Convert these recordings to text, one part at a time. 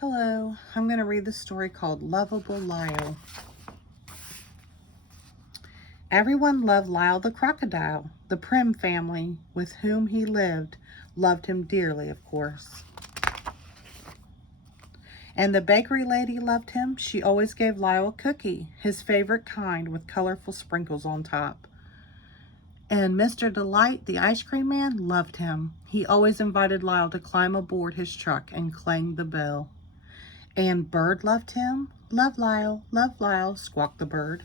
Hello, I'm going to read the story called Lovable Lyle. Everyone loved Lyle the crocodile. The Prim family with whom he lived loved him dearly, of course. And the bakery lady loved him. She always gave Lyle a cookie, his favorite kind with colorful sprinkles on top. And Mr. Delight, the ice cream man, loved him. He always invited Lyle to climb aboard his truck and clang the bell. And Bird loved him. Love Lyle, squawked the bird.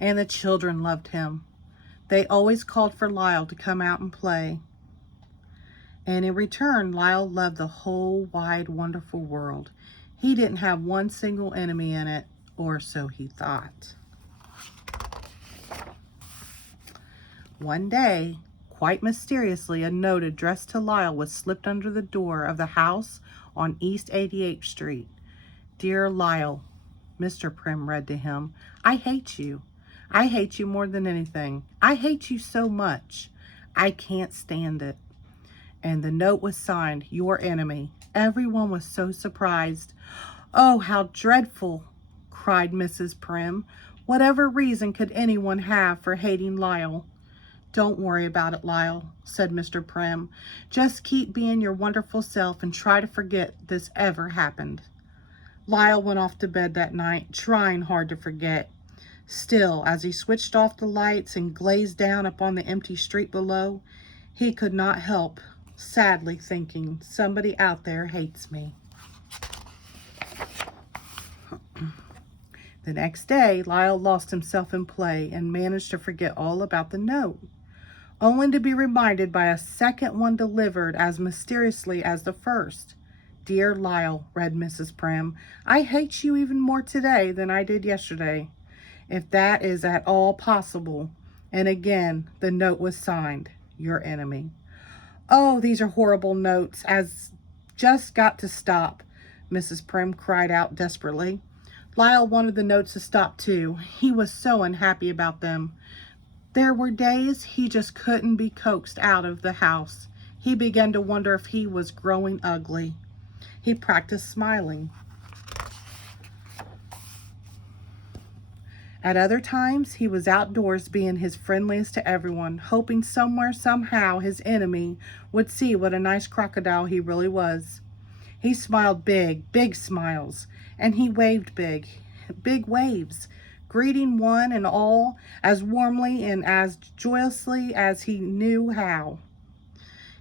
And the children loved him. They always called for Lyle to come out and play. And in return, Lyle loved the whole wide, wonderful world. He didn't have one single enemy in it, or so he thought. One day, quite mysteriously, a note addressed to Lyle was slipped under the door of the house on East 88th Street. Dear Lyle, Mr. Prim read to him, I hate you. I hate you more than anything. I hate you so much. I can't stand it. And the note was signed, Your Enemy. Everyone was so surprised. Oh, how dreadful, cried Mrs. Prim. Whatever reason could anyone have for hating Lyle? Don't worry about it, Lyle, said Mr. Prim. Just keep being your wonderful self and try to forget this ever happened. Lyle went off to bed that night, trying hard to forget. Still, as he switched off the lights and gazed down upon the empty street below, he could not help sadly thinking, somebody out there hates me. The next day, Lyle lost himself in play and managed to forget all about the note, only to be reminded by a second one delivered as mysteriously as the first. Dear Lyle, read Mrs. Prim, I hate you even more today than I did yesterday, if that is at all possible. And again, the note was signed, Your Enemy. Oh, these are horrible notes, as just got to stop, Mrs. Prim cried out desperately. Lyle wanted the notes to stop too. He was so unhappy about them. There were days he just couldn't be coaxed out of the house. He began to wonder if he was growing ugly. He practiced smiling. At other times, he was outdoors being his friendliest to everyone, hoping somewhere, somehow, his enemy would see what a nice crocodile he really was. He smiled big, big smiles, and he waved big, big waves, greeting one and all as warmly and as joyously as he knew how.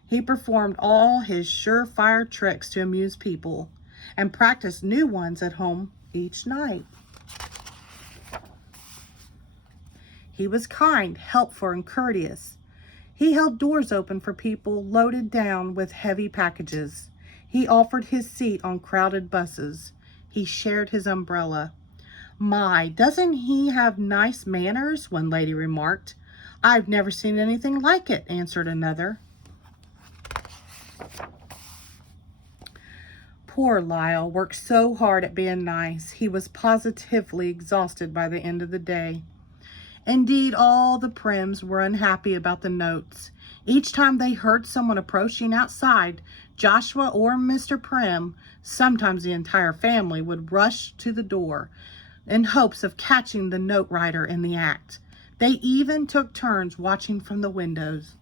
He performed all his surefire tricks to amuse people and practiced new ones at home each night. He was kind, helpful, and courteous. He held doors open for people loaded down with heavy packages. He offered his seat on crowded buses. He shared his umbrella. My, doesn't he have nice manners? One lady remarked. I've never seen anything like it, answered another. Poor Lyle worked so hard at being nice. He was positively exhausted by the end of the day. Indeed, all the Prims were unhappy about the notes. Each time they heard someone approaching outside, Joshua or Mr. Prim, sometimes the entire family, would rush to the door in hopes of catching the note writer in the act. They even took turns watching from the windows.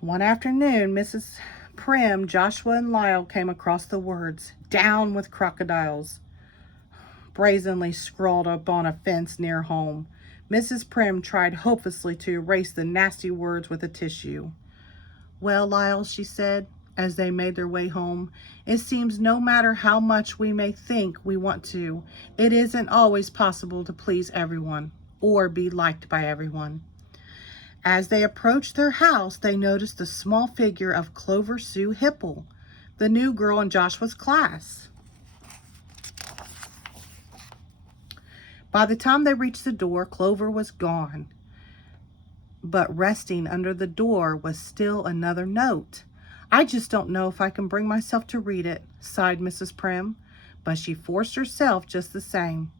One afternoon, Mrs. Prim, Joshua, and Lyle came across the words, Down with crocodiles, brazenly scrawled up on a fence near home. Mrs. Prim tried hopelessly to erase the nasty words with a tissue. Well, Lyle, she said, as they made their way home, it seems no matter how much we may think we want to, it isn't always possible to please everyone or be liked by everyone. As they approached their house, they noticed the small figure of Clover Sue Hipple, the new girl in Joshua's class. By the time they reached the door, Clover was gone. But resting under the door was still another note. I just don't know if I can bring myself to read it, sighed Mrs. Prim, but she forced herself just the same.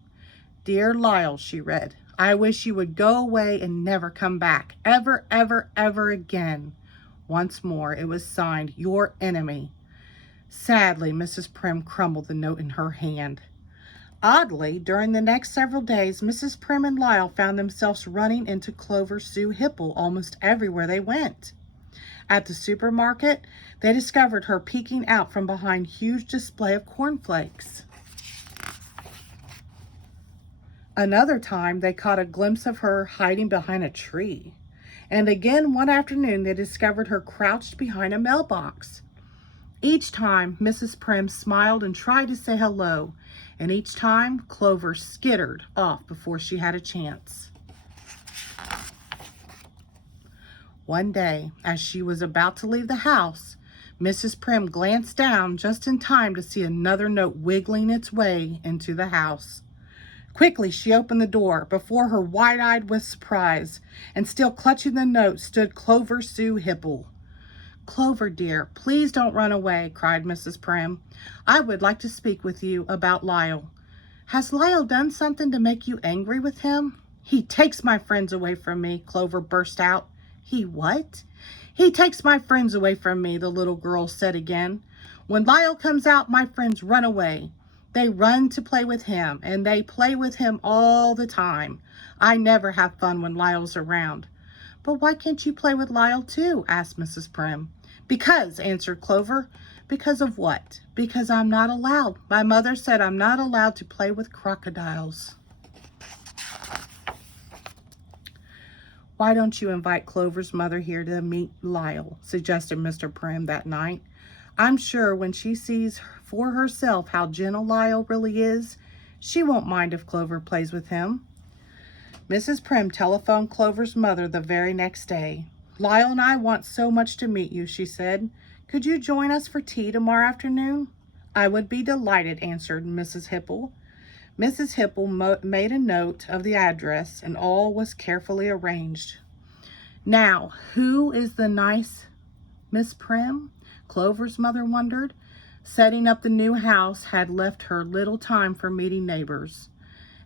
Dear Lyle, she read, I wish you would go away and never come back, ever, ever, ever again. Once more, it was signed, "Your enemy." Sadly, Mrs. Prim crumbled the note in her hand. Oddly, during the next several days, Mrs. Prim and Lyle found themselves running into Clover Sue Hipple almost everywhere they went. At the supermarket, they discovered her peeking out from behind a huge display of cornflakes. Another time, they caught a glimpse of her hiding behind a tree. And again, one afternoon, they discovered her crouched behind a mailbox. Each time, Mrs. Prim smiled and tried to say hello, and each time, Clover skittered off before she had a chance. One day, as she was about to leave the house, Mrs. Prim glanced down just in time to see another note wiggling its way into the house. Quickly, she opened the door. Before her, wide-eyed with surprise, and still clutching the note, stood Clover Sue Hipple. "Clover, dear, please don't run away," cried Mrs. Prim. "I would like to speak with you about Lyle." "Has Lyle done something to make you angry with him?" "He takes my friends away from me," Clover burst out. "He what?" "He takes my friends away from me," the little girl said again. "When Lyle comes out, my friends run away. They run to play with him, and they play with him all the time. I never have fun when Lyle's around." "But why can't you play with Lyle too?" asked Mrs. Prim. "Because," answered Clover. "Because of what?" "Because I'm not allowed. My mother said I'm not allowed to play with crocodiles." "Why don't you invite Clover's mother here to meet Lyle?" suggested Mr. Prim that night. "I'm sure when she sees for herself how gentle Lyle really is, she won't mind if Clover plays with him." Mrs. Prim telephoned Clover's mother the very next day. "Lyle and I want so much to meet you," she said. "Could you join us for tea tomorrow afternoon?" "I would be delighted," answered Mrs. Hipple. Mrs. Hipple made a note of the address, and all was carefully arranged. "Now, who is the nice Miss Prim?" Clover's mother wondered. Setting up the new house had left her little time for meeting neighbors.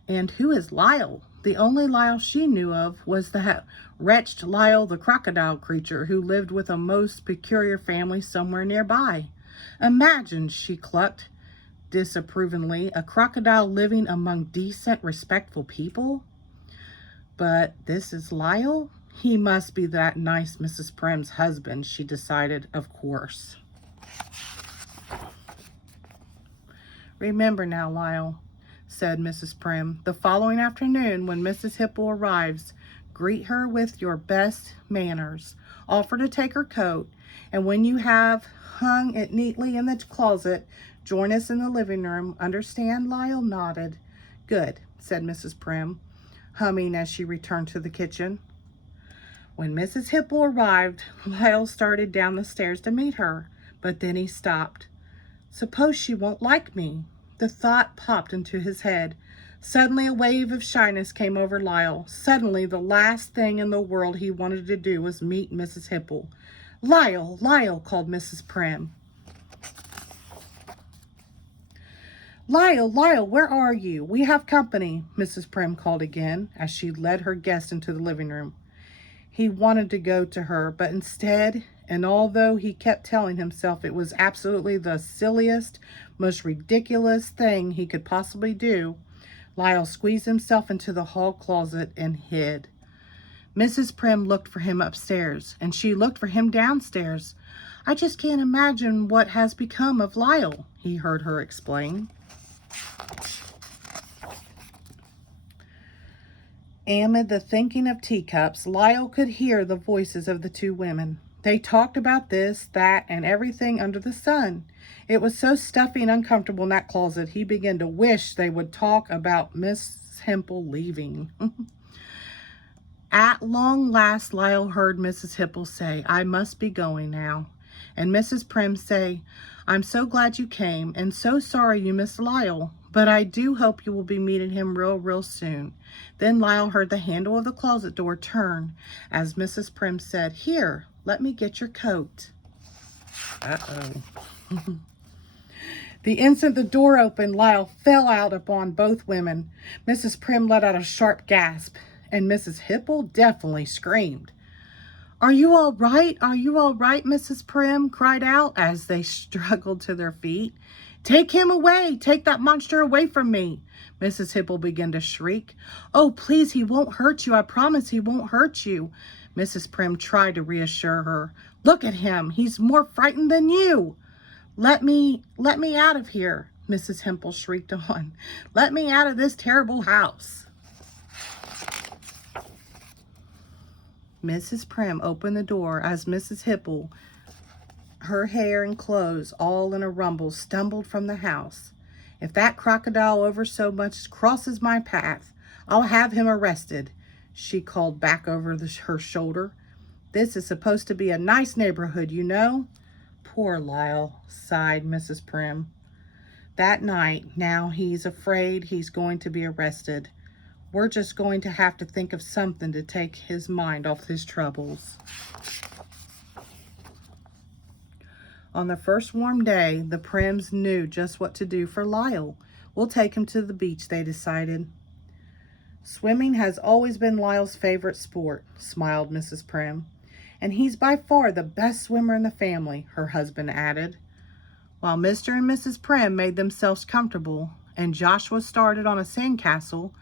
And who is Lyle? The only Lyle she knew of was the wretched Lyle the crocodile creature who lived with a most peculiar family somewhere nearby. "Imagine," she clucked disapprovingly, "a crocodile living among decent, respectful people." But this is Lyle? He must be that nice Mrs. Prim's husband, she decided, of course. "Remember now, Lyle," said Mrs. Prim, "the following afternoon when Mrs. Hipple arrives, greet her with your best manners. Offer to take her coat, and when you have hung it neatly in the closet, join us in the living room. Understand?" Lyle nodded. "Good," said Mrs. Prim, humming as she returned to the kitchen. When Mrs. Hipple arrived, Lyle started down the stairs to meet her, but then he stopped. "Suppose she won't like me?" The thought popped into his head. Suddenly a wave of shyness came over Lyle. Suddenly the last thing in the world he wanted to do was meet Mrs. Hipple. "Lyle, Lyle," called Mrs. Prim. "Lyle, Lyle, where are you? We have company," Mrs. Prim called again as she led her guest into the living room. He wanted to go to her, but instead, and although he kept telling himself it was absolutely the silliest, most ridiculous thing he could possibly do, Lyle squeezed himself into the hall closet and hid. Mrs. Prim looked for him upstairs, and she looked for him downstairs. "I just can't imagine what has become of Lyle," he heard her explain. Amid the thinking of teacups, Lyle could hear the voices of the two women. They talked about this, that, and everything under the sun. It was so stuffy and uncomfortable in that closet, he began to wish they would talk about Miss Hipple leaving. At long last, Lyle heard Mrs. Hipple say, "I must be going now," and Mrs. Prim say, "I'm so glad you came, and so sorry you missed Lyle. But I do hope you will be meeting him real soon." Then Lyle heard the handle of the closet door turn as Mrs. Prim said, "Here, let me get your coat." Uh-oh. The instant the door opened, Lyle fell out upon both women. Mrs. Prim let out a sharp gasp, and Mrs. Hipple definitely screamed. "Are you all right? Are you all right?" Mrs. Prim cried out as they struggled to their feet. "Take him away! Take that monster away from me!" Mrs. Hipple began to shriek. "Oh, please, he won't hurt you. I promise he won't hurt you." Mrs. Prim tried to reassure her. "Look at him. He's more frightened than you." Let me out of here," Mrs. Hempel shrieked on. "Let me out of this terrible house." Mrs. Prim opened the door as Mrs. Hipple, her hair and clothes all in a rumble, stumbled from the house. "If that crocodile over so much as crosses my path, I'll have him arrested," she called back over her shoulder. "This is supposed to be a nice neighborhood, you know." "Poor Lyle," sighed Mrs. Prim. "That night, now he's afraid he's going to be arrested. We're just going to have to think of something to take his mind off his troubles." On the first warm day, the Prims knew just what to do for Lyle. "We'll take him to the beach," they decided. "Swimming has always been Lyle's favorite sport," smiled Mrs. Prim. "And he's by far the best swimmer in the family," her husband added. While Mr. and Mrs. Prim made themselves comfortable and Joshua started on a sandcastle,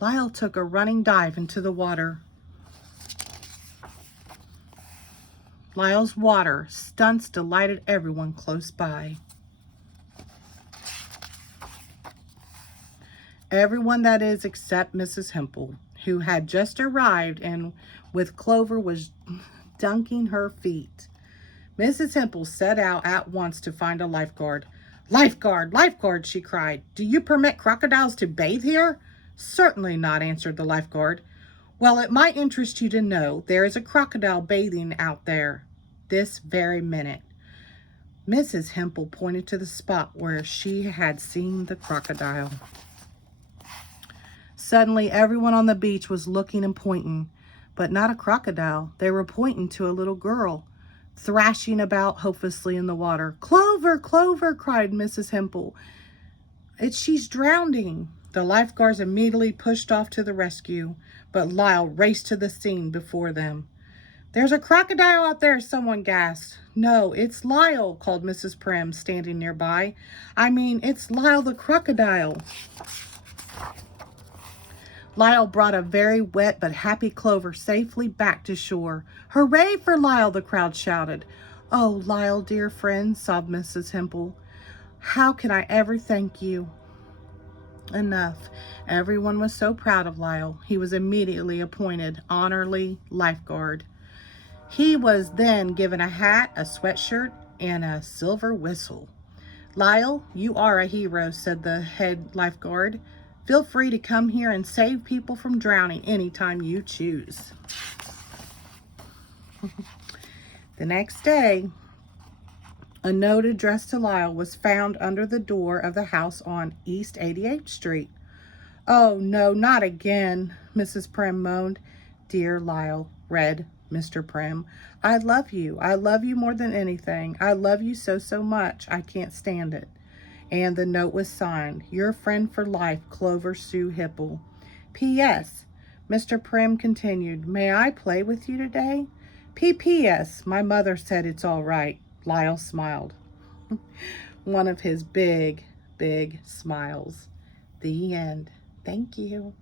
Lyle took a running dive into the water. Lyle's water stunts delighted everyone close by. Everyone, that is, except Mrs. Hempel, who had just arrived and with Clover was dunking her feet. Mrs. Hempel set out at once to find a lifeguard. "Lifeguard, lifeguard," she cried. "Do you permit crocodiles to bathe here?" "Certainly not," answered the lifeguard. "Well, it might interest you to know there is a crocodile bathing out there this very minute." Mrs. Hempel pointed to the spot where she had seen the crocodile. Suddenly, everyone on the beach was looking and pointing, but not a crocodile. They were pointing to a little girl, thrashing about hopelessly in the water. "Clover, Clover," cried Mrs. Hempel. She's drowning." The lifeguards immediately pushed off to the rescue, but Lyle raced to the scene before them. "There's a crocodile out there," someone gasped. "No, it's Lyle," called Mrs. Prim, standing nearby. "I mean, it's Lyle the crocodile." Lyle brought a very wet but happy Clover safely back to shore. "Hooray for Lyle," the crowd shouted. "Oh, Lyle, dear friend," sobbed Mrs. Hempel. "How can I ever thank you enough?" Everyone was so proud of Lyle. He was immediately appointed honorary lifeguard. He was then given a hat, a sweatshirt, and a silver whistle. "Lyle, you are a hero," said the head lifeguard. "Feel free to come here and save people from drowning anytime you choose." The next day, a note addressed to Lyle was found under the door of the house on East 88th Street. "Oh, no, not again," Mrs. Prim moaned. "Dear Lyle," read Mr. Prim, "I love you. I love you more than anything. I love you so, so much. I can't stand it." And the note was signed, "Your friend for life, Clover Sue Hipple." "P.S." Mr. Prim continued, "May I play with you today?" "P.P.S. My mother said it's all right." Lyle smiled. One of his big, big smiles. The end. Thank you.